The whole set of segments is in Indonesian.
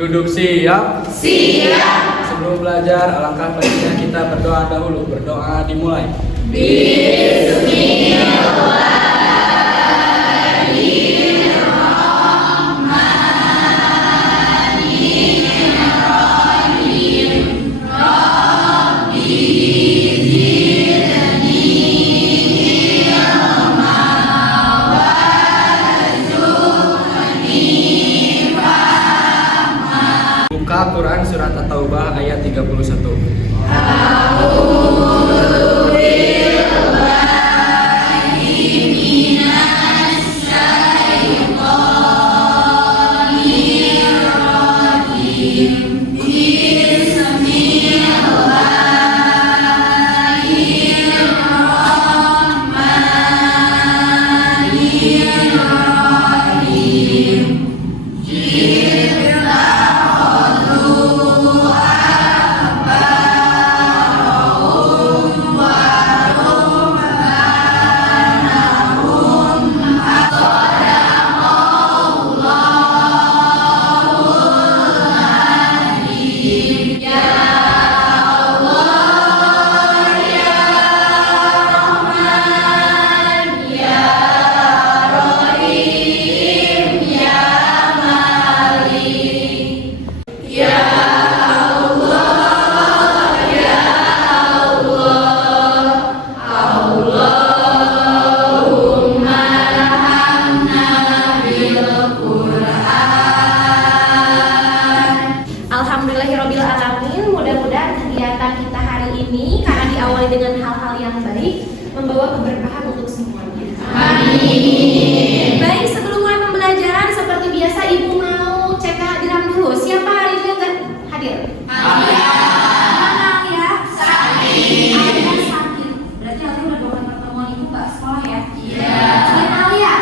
Duduk siap. Siap. Sebelum belajar, alangkah baiknya kita berdoa dahulu. Berdoa dimulai. Buka Quran Surat At-Taubah ayat 31. Alhamdulillahirobbilalamin. Mudah-mudahan kegiatan kita hari ini karena diawali dengan hal-hal yang baik membawa keberkahan untuk semuanya. Amin. Baik, sebelum mulai pembelajaran seperti biasa ibu mau cek kehadiran dulu. Siapa hari ini yang hadir? Mana ya? Sakit. Ada sakit. Berarti Alia udah bukan pertemuan ibu nggak sekolah ya? Iya. Selain Alia?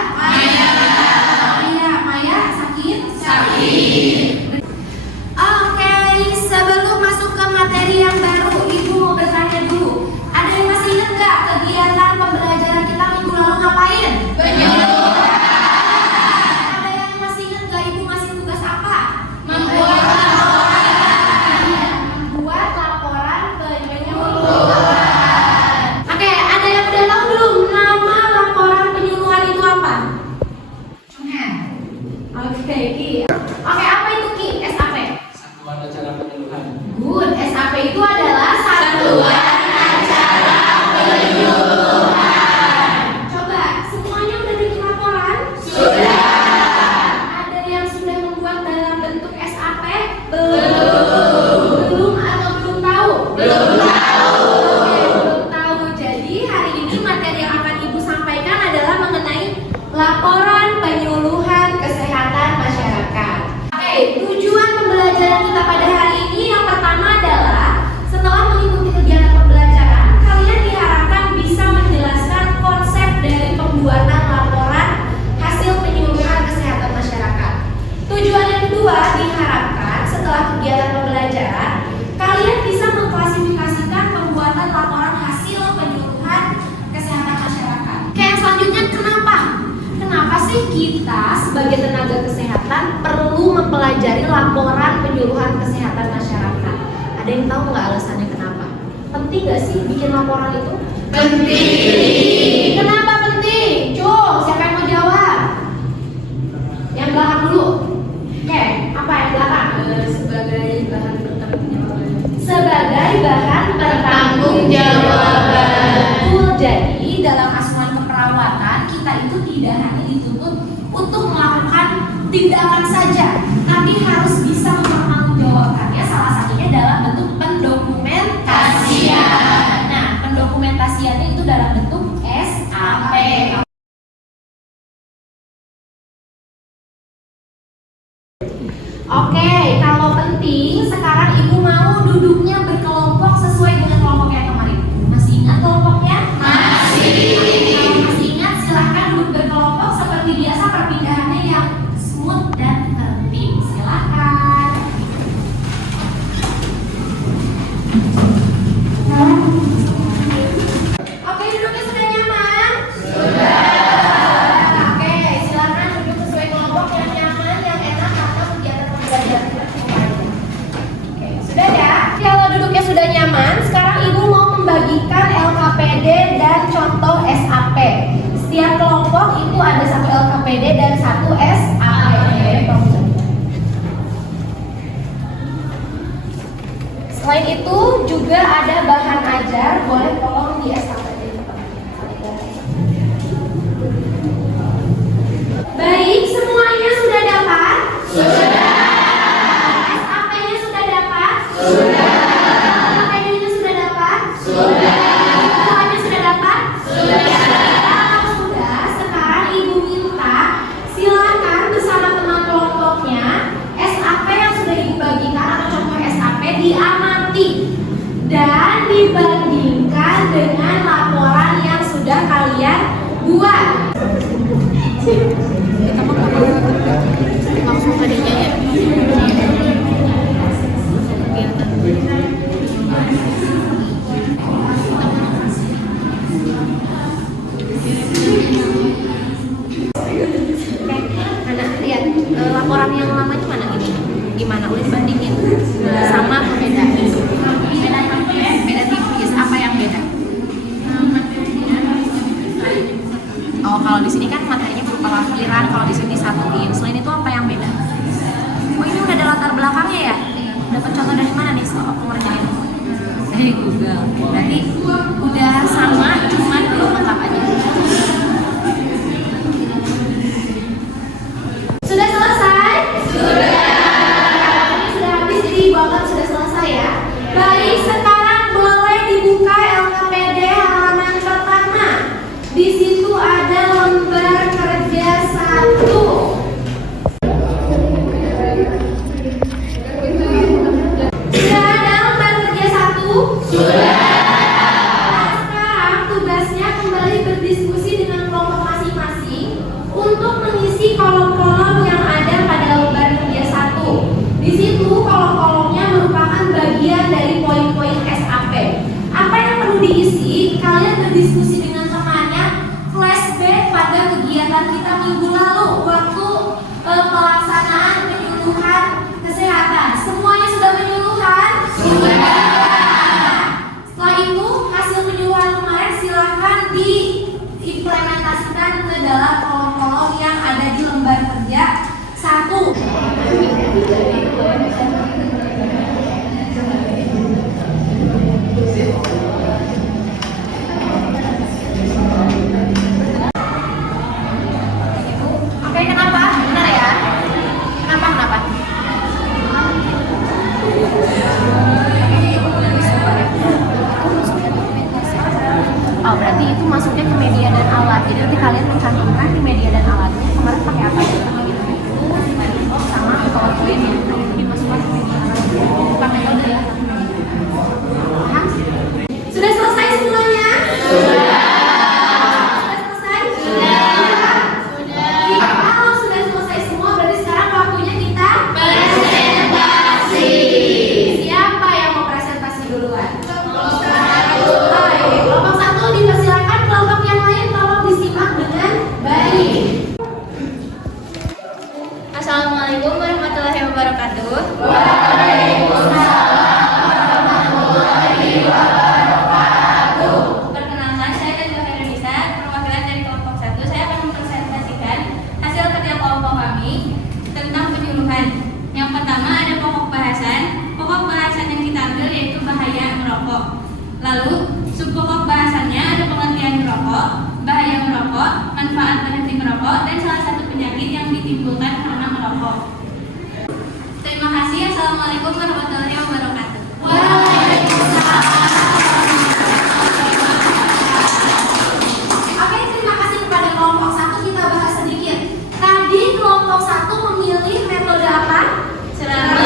Maya sakit? Sakit. Sebelum masuk ke materi yang baru, ibu mau bertanya dulu. Ada yang masih ingat nggak kegiatan pembelajaran kita minggu lalu ngapain? Penyuluhan. Ada yang masih ingat nggak ibu ngasih tugas apa? Membuat laporan. Membuat laporan penyuluhan. Oke, ada yang udah tahu belum nama laporan penyuluhan itu apa? Oke, Ki. Oke, apa itu Ki? SAP? Satuan Acara Penyuluhan. Good, SAP itu adalah satuan acara penyuluhan. Coba, semuanya udah bikin laporan? Sudah. Ada yang sudah membuat dalam bentuk SAP? Belum. Belum atau belum tahu? Belum tahu. Oke, belum tahu. Jadi hari ini materi yang akan ibu sampaikan adalah mengenai laporan penyuluhan kesehatan masyarakat. Oke, tujuan pembelajaran kita pada hari ini yang pertama adalah setelah mengikuti kegiatan pembelajaran, kalian diharapkan bisa menjelaskan konsep dari pembuatan laporan hasil penyuluhan kesehatan masyarakat. Tujuan yang kedua, diharapkan setelah kegiatan pembelajaran, kalian bisa mengklasifikasikan pembuatan laporan hasil penyuluhan kesehatan masyarakat. Oke, yang selanjutnya kenapa? Kenapa sih kita sebagai tenaga kesehatan perlu mempelajari laporan penyuluhan kesehatan masyarakat? Ada yang tahu nggak alasannya kenapa? Penting nggak sih bikin laporan itu? Penting. Kenapa penting? Cung, siapa yang mau jawab? Yang belakang dulu. Oke, apa yang belakang? Sebagai bahan pertanggungjawaban. Sebagai bahan pertanggungjawaban. Betul. Jadi dalam asuhan keperawatan kita itu tidak hanya dituntut untuk melakukan tindakan saja, tapi harus bisa mempertanggungjawabkannya. Salah satunya dalam bentuk pendokumentasian. Nah, pendokumentasiannya itu dalam bentuk SAP. Oke, kalau penting sekarang ibu mau duduknya berkelompok sesuai dengan kelompok yang kemarin. Masih ingat kelompoknya? Masih. Kalau masih ingat silahkan duduk berkelompok seperti biasa, perpindahannya yang smooth dan tertib. Silahkan. Oke, duduknya sudah nyaman? Sudah. Oke, silakan duduk sesuai kelompok yang nyaman, yang enak atau kegiatan pembelajaran. LKPD dan 1 SAP. Selain itu juga ada bahan ajar, boleh tolong di SAPD. Baik, semuanya sudah dapat? Sudah. SAP-nya sudah dapat? Sudah. LKPD-nya sudah dapat? Sudah. Semuanya sudah dapat? Sudah. Kalau sudah, sekarang Ibu minta silakan bersama teman kelompoknya SAP yang sudah Ibu bagikan atau contoh SAP diamati dan dibandingkan dengan laporan yang sudah kalian buat. Kita mau langsung tadinya ya. Anak lihat laporan yang lamanya mana ini? Gimana? Udah dibandingin sama atau beda? Beda tipis. Apa yang beda? Oh, kalau di sini kan materinya berupa lampiran, kalau di sini disatuin. Selain itu apa yang beda? Oh, ini udah ada latar belakangnya ya? Dapat contoh dari mana nih soal pengerjaan ini? Dari Google. Berarti udah sama, cuman belum lengkap aja. Sudah selesai? Sudah. Ini sudah habis, jadi bapak sudah selesai ya. Baik, sekarang boleh dibuka LKPD halaman pertama. Di situ ada lembar kerja 1. Sudah ada lembar kerja 1? Sudah. Nah, sekarang tugasnya kembali berdiskusi dengan kelompok masing-masing untuk mengisi kolom-kolom yang ada pada lembar kerja 1. Di situ kolom-kolomnya merupakan bagian dari poin-poin SAP. Apa yang perlu diisi? Kalian berdiskusi dengan temannya, flashback pada kegiatan kita minggu lalu waktu pelaksanaan penyuluhan kesehatan. Semuanya sudah penyuluhan? Sudah. Setelah itu hasil penyuluhan kemarin silahkan diimplementasikan ke dalam kolom-kolom yang ada di lembar kerja 1. Oke, kenapa? Benar ya? Kenapa? Oh, berarti itu masuknya ke media dan alat. Jadi nanti kalian mencantumkan di media dan alatnya kemarin pakai apa ya? Oh, sama PowerPoint ya. Dimasukkan ke media alat. Bukan metode ya. Paham? Sudah selesai semuanya? Sudah. Sudah selesai? Sudah. Kalau sudah selesai semua, berarti sekarang waktunya kita presentasi. Siapa yang mau presentasi duluan? Kelompok 1. Baik, kelompok 1 dipersilakan. Kelompok yang lain tolong disimak dengan baik. Assalamualaikum warahmatullahi wabarakatuh. Perkenalkan, saya Najwa Herunisa, perwakilan dari kelompok 1. Saya akan mempresentasikan hasil kerja kelompok kami tentang penyuluhan. Yang pertama ada pokok bahasan. Pokok bahasan yang kita ambil yaitu bahaya merokok. Lalu subpokok bahasannya ada pengertian merokok, bahaya merokok, manfaat berhenti merokok, dan salah satu penyakit yang ditimbulkan karena merokok. Terima kasih. Assalamualaikum warahmatullahi wabarakatuh. Waalaikumsalam. Oke, terima kasih kepada kelompok 1. Kita bahas sedikit. Tadi kelompok 1 memilih metode apa? Ceramah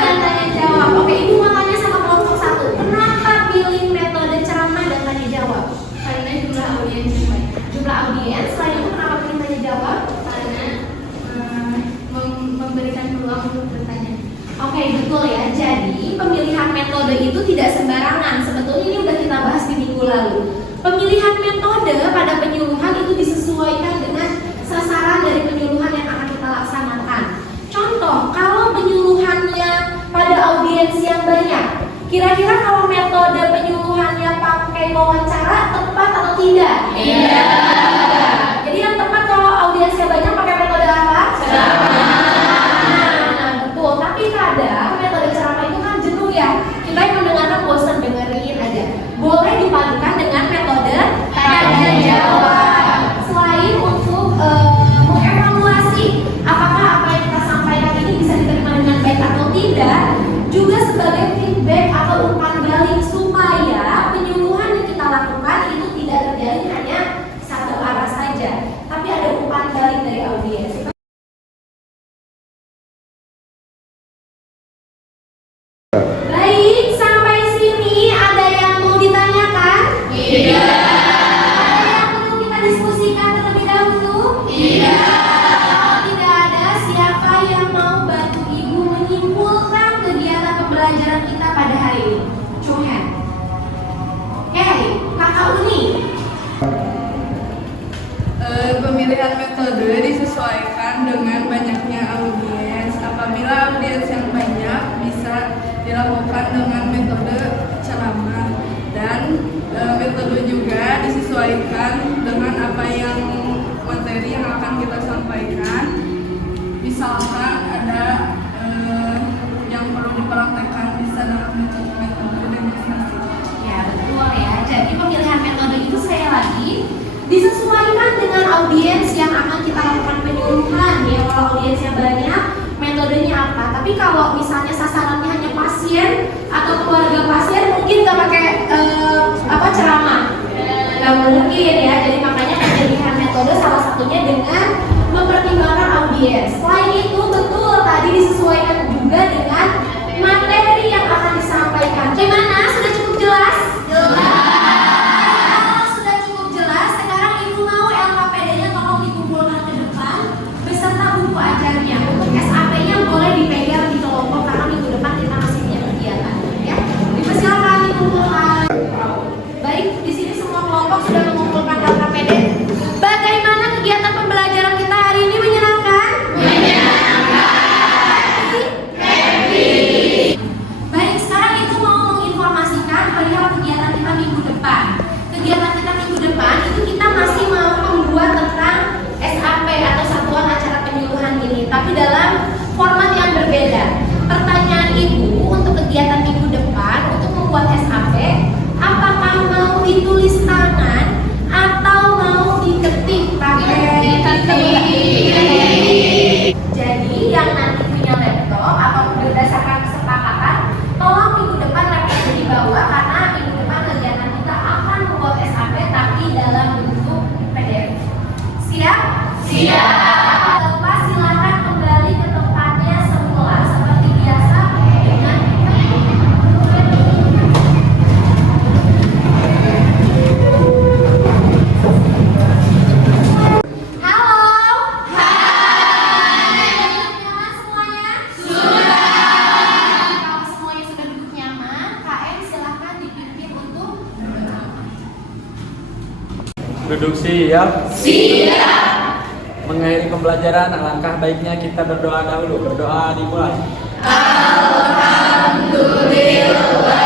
dan tanya jawab. Oke, Ibu mau tanya sama kelompok 1. Kenapa pilih metode ceramah dan tanya jawab? Karena jumlah audiens Jumlah audiens. Selain itu kenapa pilih tanya jawab? karena memberikan peluang untuk bertanya. Oke, betul ya. Jadi pemilihan metode itu tidak sembarangan. Sebetulnya ini udah kita bahas di minggu lalu. Pemilihan metode pada penyuluhan itu disesuaikan dengan sasaran dari penyuluhan yang akan kita laksanakan. Contoh, kalau penyuluhannya pada audiens yang banyak, kira-kira kalau metode penyuluhannya pakai wawancara tepat atau tidak? Tidak. Jadi yang tepat Metode disesuaikan dengan banyaknya audiens. Apabila audiens yang banyak, bisa dilakukan dengan metode ceramah. Dan metode juga disesuaikan dengan apa yang materi yang akan kita sampaikan. Misalkan ada yang perlu dipraktekkan, bisa dalam metode demonstrasi. Ya, betul ya. Jadi pemilihan metode itu sekali lagi disesuaikan dengan audiens yang akan kita lakukan penyuluhan ya. Kalau audiensnya banyak, metodenya apa? Tapi kalau misalnya sasarannya hanya pasien atau keluarga pasien, mungkin nggak pakai ceramah, nggak mungkin ya. Jadi makanya pemilihan metode salah satunya dengan mempertimbangkan audiens. Selain itu betul tadi disesuaikan juga dengan materi yang akan disampaikan. Gimana? Sudah cukup jelas? Kalau sudah cukup jelas, sekarang Ibu mau LKPD-nya tolong dikumpulkan ke depan beserta buku ajarnya. Untuk SAP-nya boleh dipegang di kelompok karena minggu depan kita masih punya kegiatan ya. Dipersilakan dikumpulkan. Baik, di sini semua kelompok sudah mengumpulkan LKPD. Bagaimana kegiatan pembelajaran kita hari ini, menyenangkan? Baik, sekarang itu mau menginformasikan perihal kegiatan kita minggu depan. Kegiatan kita minggu depan itu kita masih mau membuat tentang SAP atau Satuan Acara Penyuluhan ini, tapi dalam format yang berbeda. Pertanyaan Ibu untuk kegiatan minggu depan untuk membuat SAP, apakah mau ditulis tangan atau mau diketik pakai Jadi yang nanti punya laptop atau berdasarkan kesepakatan, tolong minggu depan laptopnya dibawa karena minggu depan kegiatan kita akan membuat SAP tapi dalam bentuk PDF. Siap? Siap. Lepas silakan kembali ke tempatnya semula seperti biasa dengan Halo. Hai. Nyaman semuanya? Sudah. Kalau semuanya sudah duduk nyaman, KM silahkan dipimpin untuk Duduk siap. Siap. Mengakhiri pembelajaran, alangkah baiknya kita berdoa dahulu. Berdoa dimulai. Alhamdulillah.